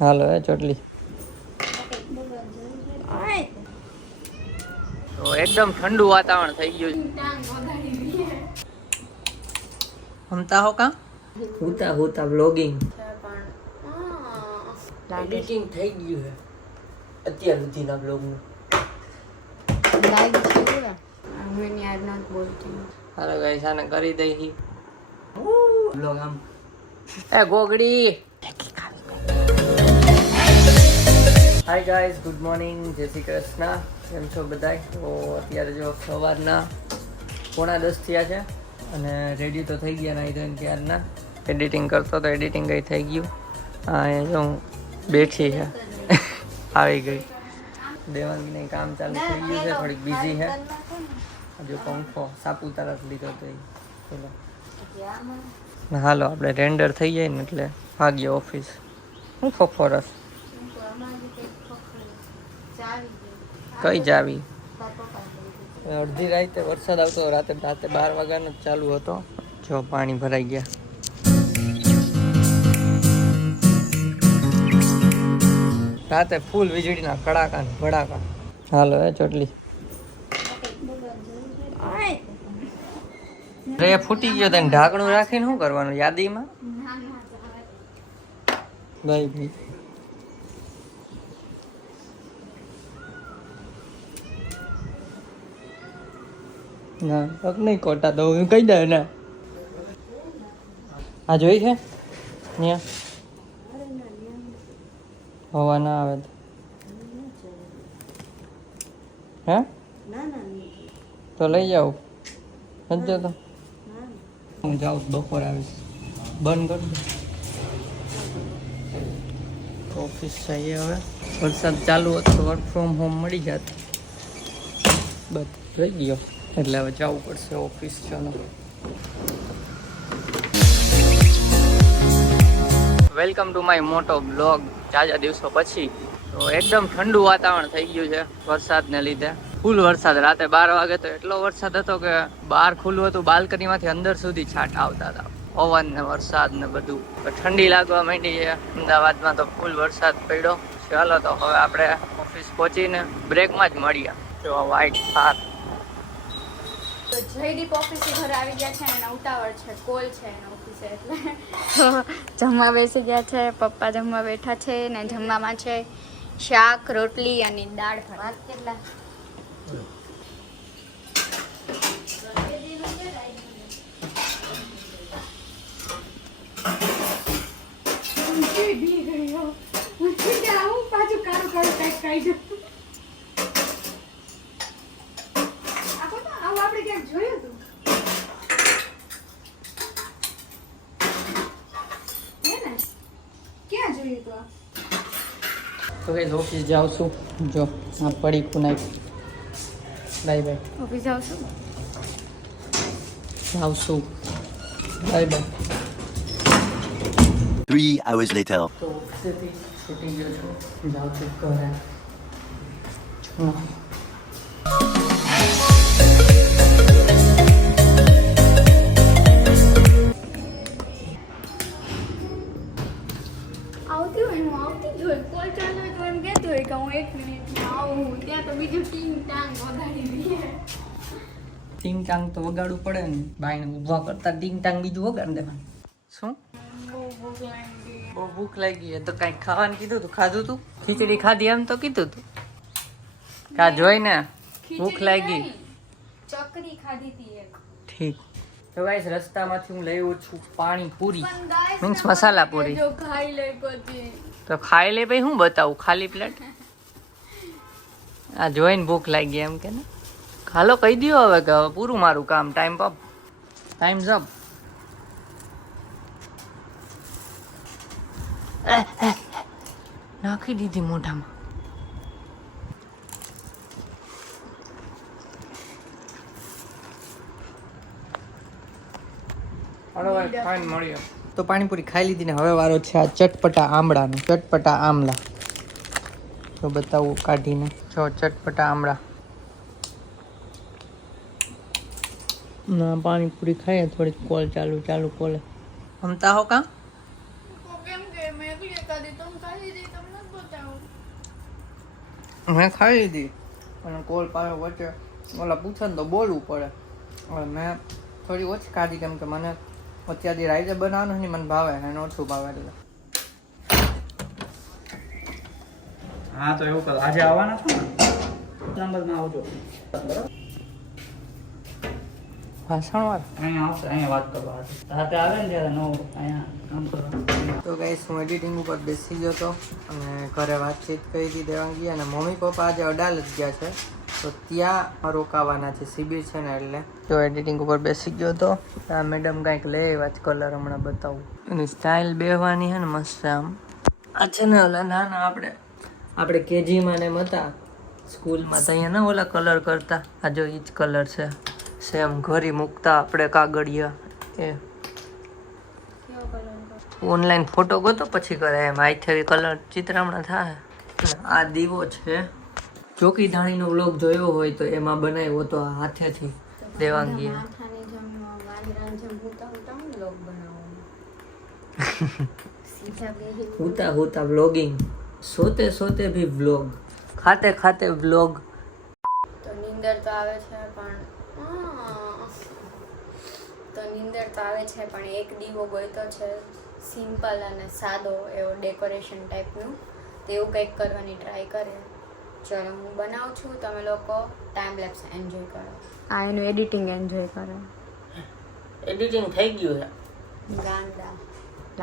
હાલો ચોટલી તો એકદમ ઠંડુ વાતાવરણ થઈ ગયું હમતા હો કા હોતા હોતા વ્લોગિંગ એડિટિંગ થઈ ગયું છે અત્યાર સુધીના બ્લોગનું હાલો ગાઈસ આને કરી દઈ બ્લોગ આમ એ ગોગડી હાય ગાઈસ ગુડ મોર્નિંગ જય શ્રી કૃષ્ણ કેમ છો બધાય તો અત્યારે જો સવારના 9:30 થયા છે અને રેડી તો થઈ ગયા નહીં ધોઈને ત્યારના એડિટિંગ કરતો તો એડિટિંગ કઈ થઈ ગયું હા એ જો બેઠી છે આવી ગઈ દેવાંગીને કામ ચાલુ થઈ ગયું છે થોડીક બિઝી છે હજુ પંખો સાપુતારા લીધો તો પેલો હાલો આપણે રેન્ડર થઈ જાય ને એટલે ભાગીએ ઓફિસ હું ફોફોરસ કઈ જાવી અડધી રાતે વરસાદ આવતો રાતે 12 વાગ્યાનો ચાલુ હતો જો પાણી ભરાઈ ગયા રાતે ફૂલ વીજળીના કડાકા ને ભડાકા હાલો ચોટલી રે ફૂટી ગયો તને ઢાંકણું રાખીને શું કરવાનું યાદીમાં ભાઈ ના પગ નહીં કોટા તો હું કહી દે ને આ જોઈ છે ત્યાં હવા ના આવે હે તો લઈ જાઉં સમજો તો હું જાઉં બપોર આવીશ બંધ કરી દો ઓફિસ જઈએ હવે વરસાદ ચાલુ હતો તો વર્ક ફ્રોમ હોમ મળી જાત બસ રહી ગયો એટલે હવે જવું પડશે ઓફિસ ચાલો વેલકમ ટુ માય મોટો બ્લોગ જાજા દિવસો પછી તો એકદમ ઠંડુ વાતાવરણ થઈ ગયું છે વરસાદને લીધે ફૂલ વરસાદ રાતે 12 વાગે તો એટલો વરસાદ હતો કે બહાર ખુલ્લું હતું બાલ્કનીમાંથી અંદર સુધી છાંટ આવતા હતા પવન ને વરસાદ ને બધું ઠંડી લાગવા માંડી છે અમદાવાદમાં તો ફૂલ વરસાદ પડ્યો ચાલો તો હવે આપણે ઓફિસ પહોંચીને બ્રેકમાં જ મળીએ જો વ્હાઈટ કાર તો જયદીપ ઓફિસે ઘરે આવી ગયા છે અને ઉતાવળ છે કોલ છે એના ઓફિસે એટલે તો જમવા બેસી ગયા છે પપ્પા જમવા બેઠા છે ને જમવામાં છે શાક રોટલી અને દાળ ભાત કેટલા તો કઈ ઓફિસ જાઉં છું જો આ પડી કુનાઈ બાય બાય ઓફિસ જાઉં છું બાય બાય 3 hours later. તો ઓફિસેથી છૂટી ગયો છું જાઉં છું ઘરે આવતી હોય હું આવતી જ હોય કોલ ચાલુ હોય તો એમ કહેતો હોય કે હું 1 મિનિટમાં આવું ત્યાં તો બીજું ટીંગ ટાંગ વગાડી દઈએ ટીંગ ટાંગ તો વગાડવું પડે ને બાઈને ઊભા કરતા ટીંગ ટાંગ બીજું વગાડ દેવાનું શું બહુ ભૂખ લાગી તો કઈ ખાવાનું કીધું તું ખાધું તું ખીચડી ખાધી એમ તો કીધું તું કા જોઈને ભૂખ લાગી ચકરી ખાધી હતી એક ઠીક તો ગાઈસ રસ્તામાંથી હું લઈ છું પાણી પૂરી મીન્સ મસાલા પૂરી જો ખાઈ લે પછી તો ખાઈ લે ભાઈ હું બતાવું ખાલી પ્લેટ આ જોઈને ભૂખ લાગી એમ કે ને ખાલો કહી દો હવે કે હવે પૂરું મારું કામ ટાઈમ અપ નાખી દીધી મોઢામાં તો પાણીપુરી ખાઈ લીધી ને હવે વારો છે આ ચટપટા આમળાનો ચટપટા આમલા તો બતાવું કાઢીને જો ચટપટા આમળા ના પાણીપુરી ખાઈએ થોડીક કોલ ચાલુ કોલે હમતા હો કા કેમ કે મેં એકલી એકાદી તમે ખાઈ મેં ખાઈ લીધી અને કોલ પાછો વચ્ચે ઓલા પૂછે ને તો બોલવું પડે. હવે મેં થોડી ઓછી ખાધી કેમ કે મને અત્યારથી રાઈતે બનાવવાનું નહીં મને ભાવે એને ઓછું ભાવે એટલે. હા તો એવું કરો, આજે આવવાના છો ને નંબરમાં આવજો. ભાષણવાર અહીંયા આવશે, અહીંયા વાત કરવા રાતે આવે ને ત્યારે નવું અહીંયા કામ કરવા. તો ગાઈસ હું એડિટિંગ ઉપર બેસી ગયો હતો અને ઘરે વાતચીત કરી હતી દેવાંગી અને મમ્મી પપ્પા આજે અડાલજ ગયા છે તો ત્યાં રોકાવાના છે, શિબિર છે ને એટલે. તો એડિટિંગ ઉપર બેસી ગયો હતો. આ મેડમ કાંઈક લે આવ્યા છે કલર, હમણાં બતાવું. એની સ્ટાઇલ બેહવાની છે ને મસ્ત આમ. આ છે ને ઓલા નાના આપણે કેજીમાં ને એમ હતા સ્કૂલમાં તો અહીંયા ના ઓલા કલર કરતા, આ જો ઈ જ કલર છે સેમ, ઘરી મૂકતા આપણે કાગળિયા એ. ઓનલાઈન ફોટો ગોતો પછી કરે એમ, આઈથી કલર ચિત્રામણા થાય. આ દીવો છે, ચોકીધાણીનો વ્લોગ જોયો હોય તો એમાં બનાવ્યો તો આ હાથેથી દેવાંગીએ. હોતા હોતા વ્લોગિંગ, સોતે સોતે ભી વ્લોગ, ખાતે ખાતે વ્લોગ. તો નીંદર તો આવે છે પણ એક દીવો ગોઈતો છે સિમ્પલ અને સાદો એવો ડેકોરેશન ટાઈપનું, તો એવું કંઈક કરવાની ટ્રાય કરે. ચલો હું બનાવું છું, તમે લોકો ટાઈમ લેપ્સ એન્જોય કરો. આ એનું એડિટિંગ એન્જોય કરો. એડિટિંગ થઈ ગયું છે, ગાંડા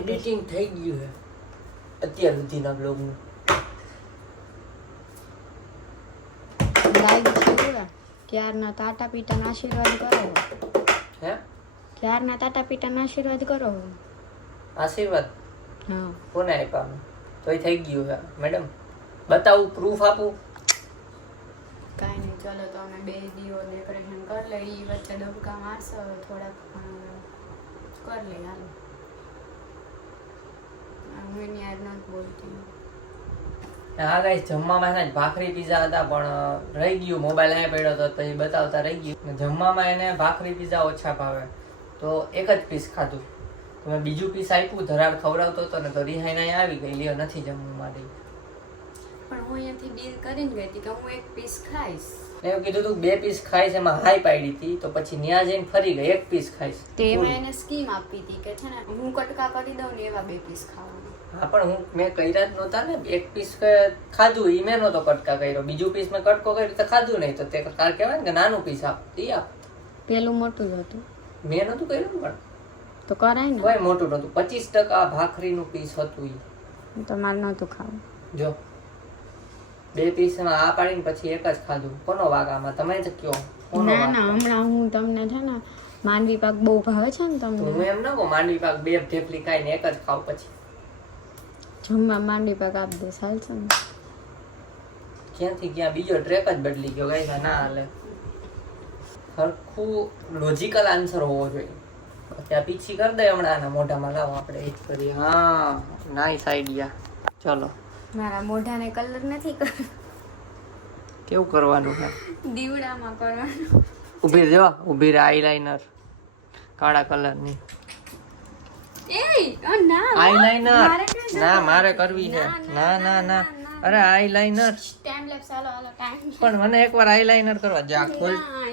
એડિટિંગ થઈ ગયું છે અત્યાર સુધીના બ્લોગનું. ક્યારના તાટા પીટાના આશીર્વાદ કરો. હે ક્યારના તાટા પીટાના આશીર્વાદ કરો. આશીર્વાદ હા કોને આપ્યા? તોય થઈ ગયું છે મેડમ. બતાવું, પ્રૂફ આપું? કાંઈ નહીં, ચલો તો અમે બે દીવો ડેકોરેશન કરી લઈએ, વચ્ચે ડબકા મારશો થોડાક કરી લઈએ. હાલો હું એની યાદ નથી બોલતી. હા ગાઈસ, જમવામાં છે ને ભાખરી પીઝા હતા પણ રહી ગયું, મોબાઈલ અહીંયા પડ્યો હતો તો એ બતાવતા રહી ગયું. જમવામાં એને ભાખરી પીઝા ઓછા ભાવે તો એક જ પીસ ખાધું. તો મેં બીજું પીસ આપ્યું, ધરાડ ખવડાવતો હતો ને તો રિહાઈને અહીંયા આવી ગઈ, લ્યો નથી જમવું માટે. પણ હું અહીંયાથી ડીલ કરીને ગઈ હતી કે હું એક પીસ ખાઈશ. એવું કીધું તું 2 પીસ ખાઈશ, એમાં હાઈ પાડી હતી તો પછી ન્યા જઈને ફરી ગઈ 1 પીસ ખાઈશ. તેમાં એને સ્કીમ આપી હતી કે છે ને હું કટકા કરી દઉં ને એવા 2 પીસ ખાવાના. હા પણ મેં કર્યા જ નહોતા ને, 1 પીસ ખાધું ઈ મેં નહોતો કટકા કર્યો, બીજું પીસ મેં કટકો કર્યો તો ખાધું નહીં, તો તે તાર કહેવાય ને કે નાનું પીસ આપ, ઈ આપ. પેલું મોટું જ હતું, મેં નહોતું કર્યું પણ તો કરાય ને. કોઈ મોટું નહોતું, 25% ભાખરીનું પીસ હતું ઈ. તો મારે નહોતું ખાવું. જો 2 પીસમાં આ પાડીને પછી એક જ ખાધું. કોનો વાગ આમાં? તમે જ કયો કોનો ના વાગ? ના, હમણાં હું તમને છે ને માંડવી પાક બહુ ભાવે છે ને હું તમને, એમ ન કહું માંડવી પાક 2 ઢેફલી ખાઈને એક જ ખાવ પછી. જમવા માંડવી પાક આપી દે ચાલશે ને. ક્યાંથી ક્યાં બીજો ટ્રેક જ બદલી ગયો ગાઈસ, ના હાલે. સરખું લોજિકલ આન્સર હોવો જોઈએ. ત્યાં પીછી કરી દે હમણાં આના મોઢામાં, લાવો આપણે એ જ કરીએ. હા નાઈસ આઈડિયા. ચલો મારા મોઢાને કલર નથી કરવાનો, કેવું કરવાનું છે? દીવડામાં કરવાનું. ઊભી જો, ઊભી રે. આઈલાઇનર કાળા કલરની આઈલાઇનર. ના મારે કરવી છે. ના ના ના, અરે આઈલાઇનર. Time lapse. હાલો હાલો ટાઈમ. પણ મને એકવાર આઈલાઇનર કરવા જા.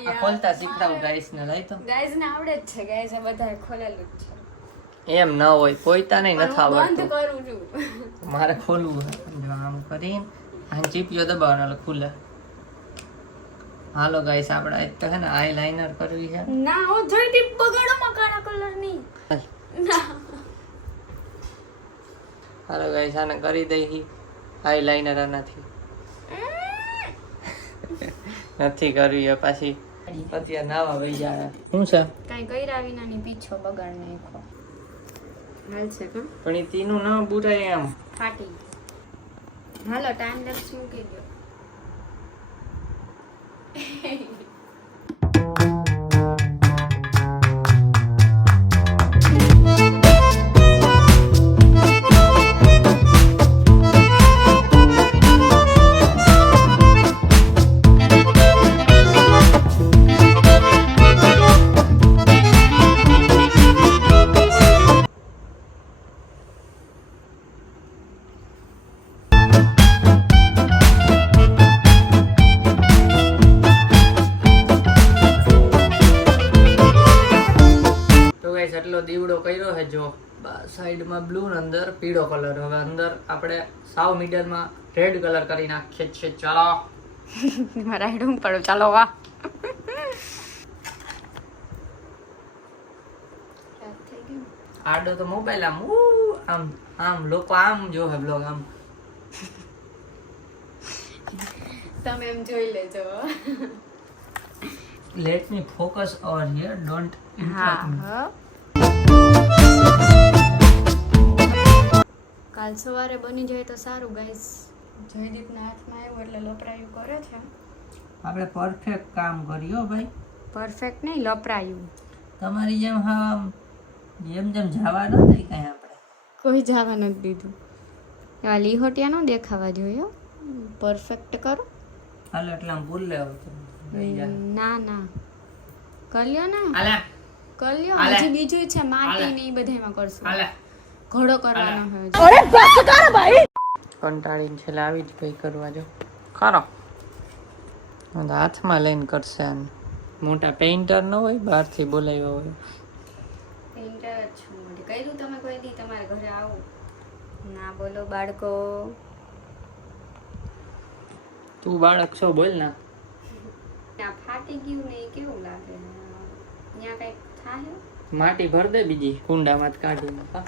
આ ખોલતા શીખડાવું ગાઈસ ને. લઈ તો ગાઈઝ ને આવડે જ છે, ગાઈઝ બધાએ ખોલેલું જ છે. એમ ન હોય, પોઈતા નહીં નથી બંધ આવડતું. કરું છું. મારે ખોલવું છે. જો આમ કરીને આ ચીપિયો દબાવવાનો એટલે ખુલે. હાલો ગાઈસ, આપણે આજ તો છે ને આઈલાઇનર કરવી છે. ના હું જોઈ દી બગાડોમાં કાળા કલર ની. ના હાલો ગાઈસ, આને કરી દઈ આઈલાઇનર. આનાથી નથી કરવી એ પાછી. અત્યારે નાવા વહી જાય. શું છે? કઈ કર્યા વિના ની પીછો બગાડ નાખો. હાલ છે કે પણ એ તીનું ન બુરાય એમ. ફાટી. હાલો ટાઈમ લેપ્સ મૂકી દો. સાઈડમાં બ્લુ ને અંદર પીળો કલર. હવે અંદર આપણે સાવ મિડલમાં રેડ કલર કરી નાખીએ છીએ. ચાલો મારા હેડું પડો. ચાલો વાહ. આડો તો મોબાઈલ આમ આમ આમ લોકો આમ જોવે બ્લોગ આમ. તમે એમ જોઈ લેજો. Let me focus over here, don't interrupt me. કાલ સવારે બની જાય તો સારું ગાઈસ. જયદીપના હાથમાં આવ્યું એટલે લપરાયું કરે છે. આપણે પરફેક્ટ કામ કર્યો ભાઈ. પરફેક્ટ નહીં, લપરાયું. તમારી જેમ હા જેમ જેમ જવા ન થઈ કઈ આપણે. કોઈ જવા નથી દીધું. એવા લીહોટિયા ન દેખાવા જોઈએ. પરફેક્ટ કરો. હાલ એટલે આમ ભૂલ લેવો તો ગઈ જા. ના ના કર્યો ને, હાલે કર્યો. હાલે. હજી બીજું છે માટી ને એ બધામાં કરશું. હાલે. ઘોડો કરવાનો હોય. કંટાળીને છેલ્લે આવી જ કઈ કરવા જો ખરો. હાથમાં લઈને કરશે આને. મોટા પેઇન્ટર ન હોય, બહારથી બોલાવ્યા હોય. પેઇન્ટર જ છું. કહ્યું તમે કોઈ દી તમારા ઘરે આવું ના બોલો બાળકો. તું બાળક છો બોલ ના. આ ફાટી ગયું ને એ કેવું લાગે. ત્યાં કઈક થાય. માટી ભર દે બીજી કુંડામાં જ કાઢીને. હા.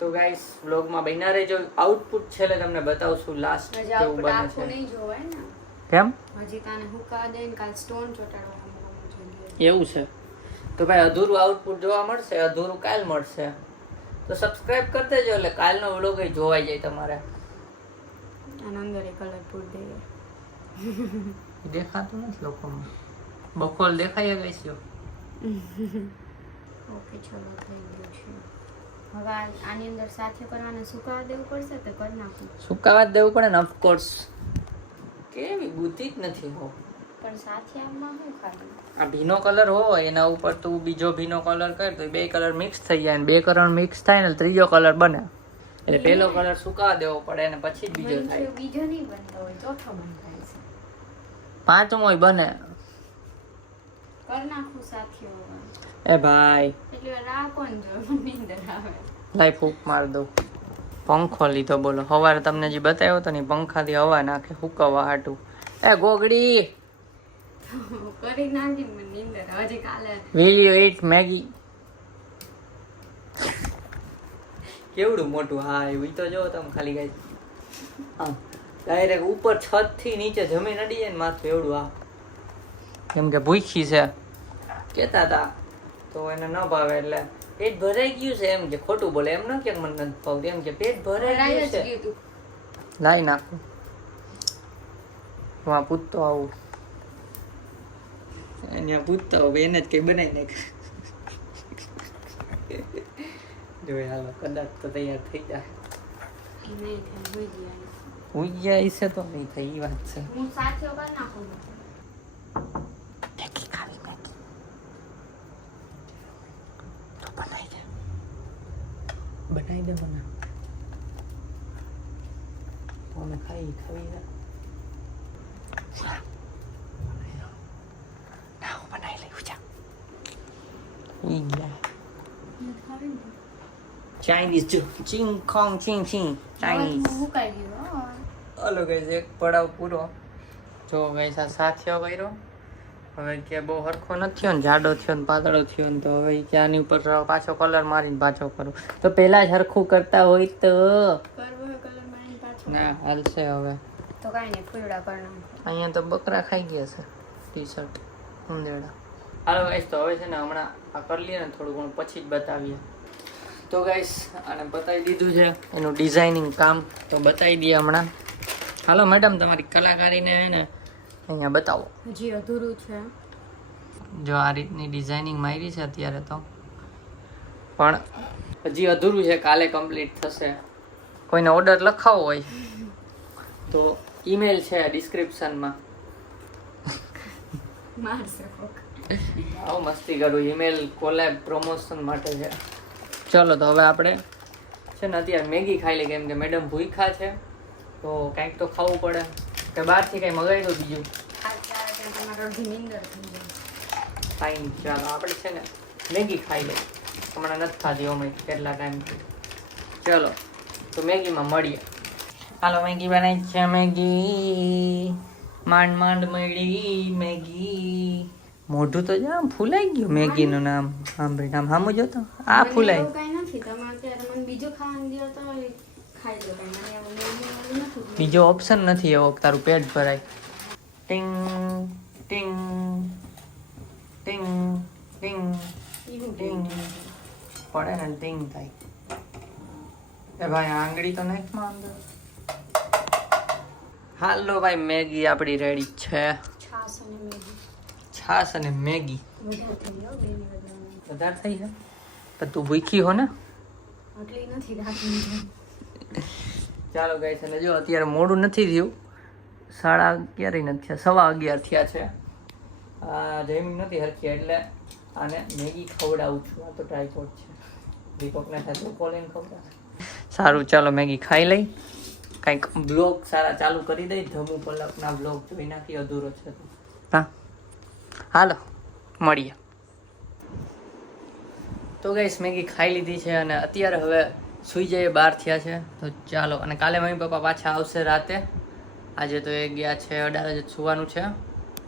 તો ગાઈસ વ્લોગમાં બન્યા રહેજો. આઉટપુટ છેલ્લે તમને બતાવશું લાસ્ટ હજી કેવું આઉટપુટ બને આખું છે. નહીં જોવાય ને. કેમ હજી કાને હુકા દે ને કાલ સ્ટોન ચોટાડવાનું જોઈએ. એવું છે? તો ભાઈ અધૂરું આઉટપુટ જોવા મળશે, અધૂરું કાલ મળશે. તો સબસ્ક્રાઇબ કરી દેજો એટલે કાલનો વ્લોગ જોવાઈ જાય તમારે. આના અંદર એ કલર પૂર દે. દેખાતું નથી લોકોમાં. બકોલ દેખાય ગઈ છે. ઓકે ચલો થઈ ગયું છે. હવે આની અંદર સાથે કરવાને સુકાવા દેવું પડશે તો કરી નાખું. સુકાવા જ દેવું પડે ને ઓફકોર્સ. કેવી બુદ્ધિ જ નથી હો. પણ સાથે આમાં શું ખાલી આ ભીનો કલર હોય એના ઉપર તું બીજો ભીનો કલર કર તો બે કલર મિક્સ થઈ જાય ને બે કલર મિક્સ થાય ને ત્રીજો કલર બને. એટલે પહેલો કલર સુકાવા દેવો પડે ને પછી જ બીજો થાય. બીજો નહીં બનતો હોય ચોથો બંધાય છે. પાંચમોય બને. કરી નાખું સાથીઓ. એ ભાઈ એટલે રાહ કોણ જોવે? નીંદર આવે. લાઈ ફૂંક માર દઉં. પંખો લીધો બોલો. સવારે તમને જે બતાવ્યો હતો ને પંખાથી હવા નાખે હુકવવા હાટું. એ ગોગડી કરી નાખી મને નીંદર. હજી કાલે will you eat મેગી? કેવડું મોટું. હા એવું તો જો તમે ખાલી ગાય. હા ડાયરેક્ટ ઉપર છત થી નીચે જમીન અડી જાય ને માથું એવડું. આ કેમ કે ભૂખી છે કેતા હતા તો એને ન ભાવે એટલે પેટ ભરાઈ ગયું છે એમ કે. ખોટું બોલે એમ ન કે મને નથી ભાવતું, એમ કે પેટ ભરાઈ ગયું છે. લાઈ નાખું વાં પૂછતો આવું અહીંયા પૂછતા હોય એને જ કઈ બનાવી નાખ. જોઈ હાલો કદાચ તો તૈયાર થઈ જાય. નહીં થાય હોઈ ગયા. ઉઈ ગયા છે તો નહીં થઈ એ વાત છે. હું સાથીઓ કરી નાખું. મેગી ખાવી મેગી તો બનાવી દે. બનાવી દે મને. કોને ખાવી ખાવી ના હું બનાવી લઉં જા. ઉઈ ગયા ચાઇનીઝ જો ચિંગ ખોંગ ચિંગ ચિંગ ચાઇનીઝ. હું કરી ગયો. હલો ગાઈઝ એક પડાવ પૂરો. જો ગાઈઝ આ સાથિયો કર્યો. હવે કે બહુ હરખો નથી થયો ને જાડો થયો ને પાતળો થયો ને તો હવે કે આની ઉપર પાછો કલર મારીને પાછો કરું. તો પહેલા જ હરખું કરતા હોય તો કરવો હે કલર મારી પાછો. ના હાલશે. હવે તો કાઈ નહીં ફૂલડા કરી નાખું. અહીંયા તો બકરા ખાઈ ગયા છે ટી શર્ટ ઉંદેડા. હાલો ગાઈઝ તો હવે છે ને હમણાં આ કરી લઈએ ને થોડું ઘણું પછી જ બતાવીએ. તો ગાઈઝ આને બતાવી દીધું છે એનું ડિઝાઇનિંગ કામ તો બતાવી દઈએ હમણાં. હાલો મેડમ તમારી કલાકારીને હે ને અહીંયા બતાવો. હજી અધૂરું છે. જો આ રીતની ડિઝાઇનિંગ મારી છે અત્યારે તો પણ હજી અધૂરું છે. કાલે કમ્પ્લીટ થશે. કોઈને ઓર્ડર લખાવો હોય તો ઈમેલ છે ડિસ્ક્રિપ્શનમાં. મારશે કોક. આવું મસ્તી કરું. ઈમેલ કોલેબ પ્રમોશન માટે છે. ચલો તો હવે આપણે છે ને અત્યારે મેગી ખાઈ લઈએ કેમ કે મેડમ ભૂખ્યા છે તો કંઈક તો ખાવું પડે. કે બહારથી કંઈ મગાવી દો બીજું. તમારો અડધી નીંદર થઈ જાય. ફાઇન ચાલો આપણે છે ને મેગી ખાઈ લઈએ. હમણાં નથી ખાધી અમે કેટલા ટાઈમથી. ચલો તો મેગીમાં મળીએ. હાલો મેગી બનાવી છે. મેગી માંડ માંડ મળી મેગી. મોઢું તો જામ ફૂલાઈ ગયું મેગીનું નામ સાંભળીને. આમ સામું જોતો આ ફૂલાય. કઈ નથી તમે અત્યારે મને બીજું ખાવાનું દો તો ખાઈ લો. કઈ મને એવું મેગી નથી. બીજો ઓપ્શન નથી એવો કે તારું પેટ ભરાય. ટિંગ ટિંગ ટિંગ ટિંગ ટિંગ પડે ને ટિંગ થાય. એ ભાઈ આંગળી તો નાખમાં અંદર. હાલો ભાઈ મેગી આપણી રેડી છે. છાસ અને મેગી. છાસ અને મેગી વધારે થઈ ગયો બેની બદલામાં. વધારે થઈ છે પણ તું ભૂખી હો ને. આટલી નથી રાખી. ચાલો ગાઈસ અને જો અત્યારે મોડું નથી થયું. 11:30 નથી થયા, 11:15 થયા છે. આ જમીન નથી હરખી એટલે આને મેગી ખવડાવું છું. આ તો ટ્રાયપોડ છે. દીપકને સાથે કોલિંગ ખવડાવે. સારું ચાલો મેગી ખાઈ લઈ. કંઈક બ્લોગ સારા ચાલુ કરી દઈ. ધમુ પલકના બ્લોગ જોઈ નાખી. અધૂરો છે તો. હા હાલો મળીએ. તો ગાઈસ મેગી ખાઈ લીધી છે અને અત્યારે હવે સૂઈ જઈએ. 12 થયા છે તો ચાલો. અને કાલે મમ્મી પપ્પા પાછા આવશે રાતે. આજે તો એ ગયા છે 18 જ સુવાનું છે.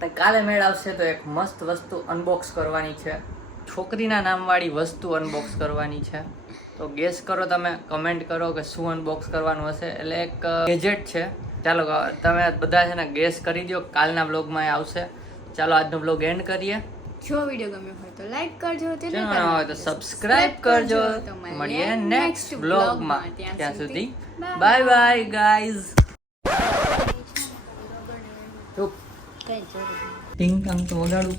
અને કાલે મેળ આવશે તો એક મસ્ત વસ્તુ અનબોક્સ કરવાની છે. છોકરીના નામવાળી વસ્તુ અનબોક્સ કરવાની છે. તો ગેસ કરો તમે, કમેન્ટ કરો કે શું અનબોક્સ કરવાનું હશે. એટલે એક ગેજેટ છે. ચાલો તમે બધા છે ને ગેસ કરી દો. કાલના બ્લોગમાં એ આવશે. ચાલો આજનો બ્લોગ એન્ડ કરીએ. જો વિડીયો ગમ્યો હોય તો લાઈક કરજો. ચેનલ નવા હોય તો સબસ્ક્રાઇબ કરજો. મળીએ નેક્સ્ટ બ્લોગમાં. ત્યાં સુધી બાય બાય ગાઈઝ. ચૂપ. ટિંગ ટંગ તો વગાડું.